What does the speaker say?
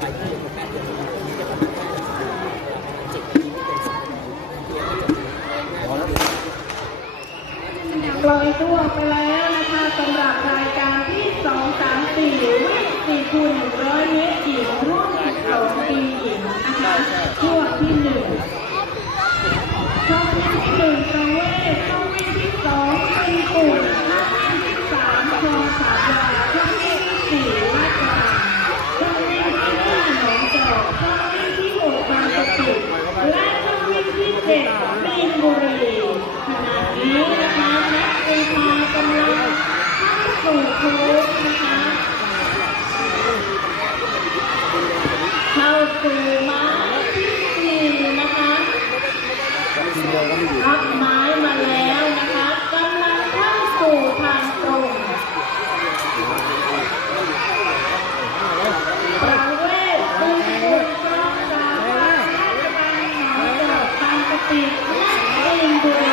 ไปที่เป็น8 เดือนนี้จะประมาณได้7 ปีไม่เกิน10 ปีที่จะปล่อยตัวไปแล้วนะคะสำหรับรายการที่2 3 4วิ่ง4 คูณ 100 เมตรหญิงรุ่น12 ปีหญิงนะคะช่วงที่1ช่วงวิ่งที่1ประเวศช่วงวิ่งที่2เป็นปุ่นช่วงวิ่งที่3คลองสามวาช่วงวิ่งที่4ลาดกระบังช่วงวิ่งที่5หนองจอกช่วงวิ่งที่6บางกะปิและช่วงวิ่งที่7มีนบุรีขณะนี้นะคะนักเรียนกำลังเข้าสู่โค้งนะคะเข้าสู่ไม้ที่4นะคะรับไม้มาแล้วนะคะกำลังเข้าสู่ทางตรงประเวศบุญบุญกองสาวราชบัณฑิตหนองจอกบางกะปิและมีนบุรี